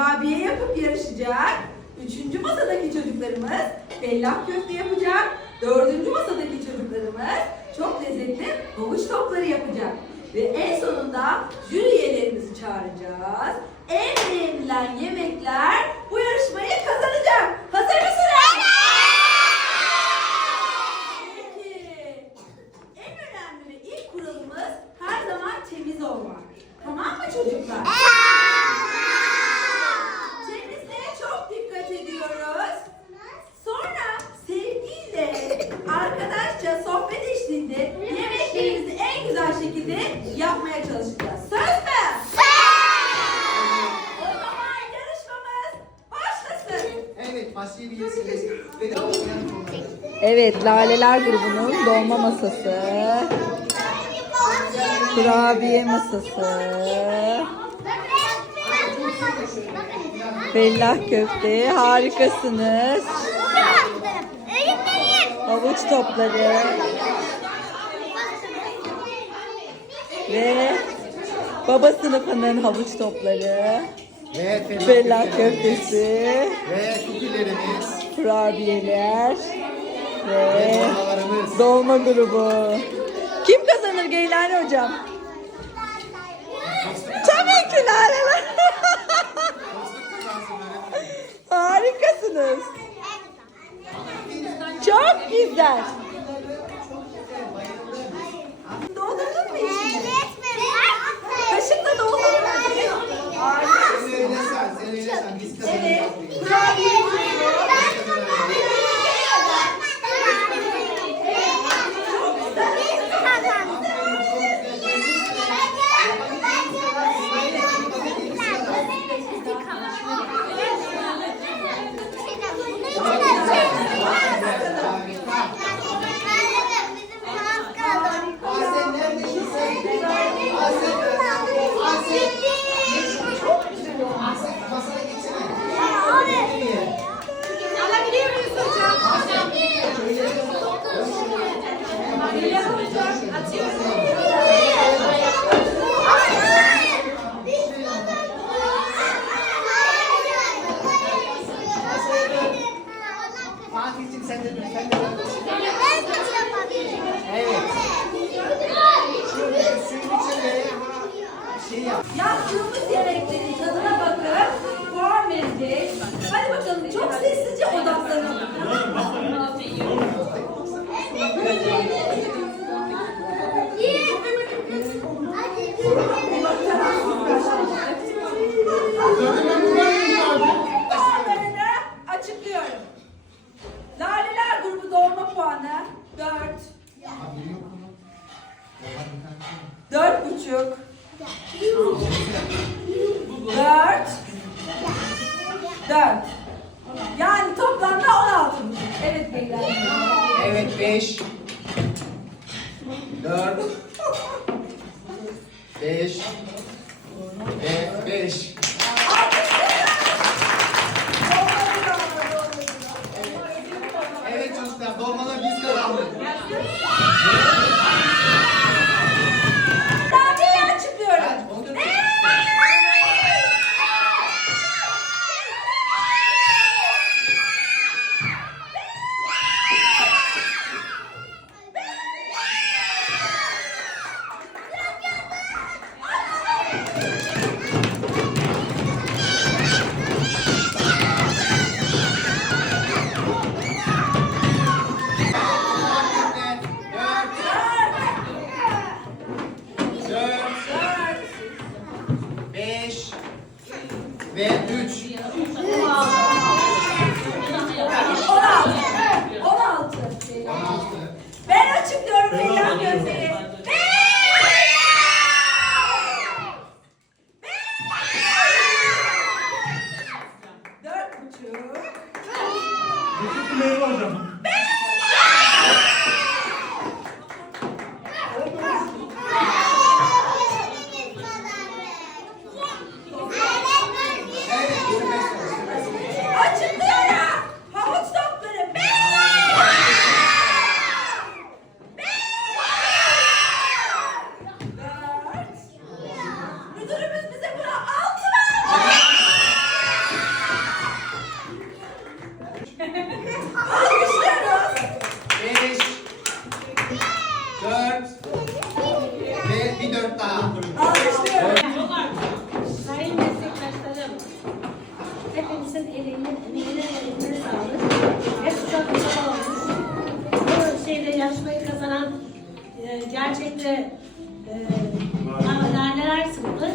kurabiye yapıp yarışacak. Üçüncü masadaki çocuklarımız bellak köfte yapacak. Dördüncü masadaki çocuklarımız çok lezzetli havuç topları yapacak. Ve en sonunda jüri üyelerimizi çağıracağız. En beğenilen yemekler bu yarışmayı kazanacak. Hazır mısınız? Peki. En önemli ve ilk kuralımız her zaman temiz olmak. Tamam mı çocuklar? Evet, Laleler grubunun dolma masası, kurabiye masası, fellah köfte, harikasınız. Havuç topları ve baba sınıfının havuç topları, Ve köftelerimiz. köftesi, Ve kukilerimiz. kurabiyeler ve dolma grubu. Kim kazanır Geylani hocam? Tabii ki Laleler. Harikasınız. Çok güzel. Fatih'cim sen de dur, sen de dur. Evet. Şöyle suyun içinde şey yap. Yaptığımız yemeklerin tadına bakıp puan vereceğiz. Hadi bakalım çok sessizce 4. 4. Yani toplamda 16. Evet beyler. Evet 5. 4. 5. 5. 5. ve 3 16. 16. 16 Ben açıklıyorum beyler gözleri. Dört buçuk. Evet gerçekte e, naneler sınıfı.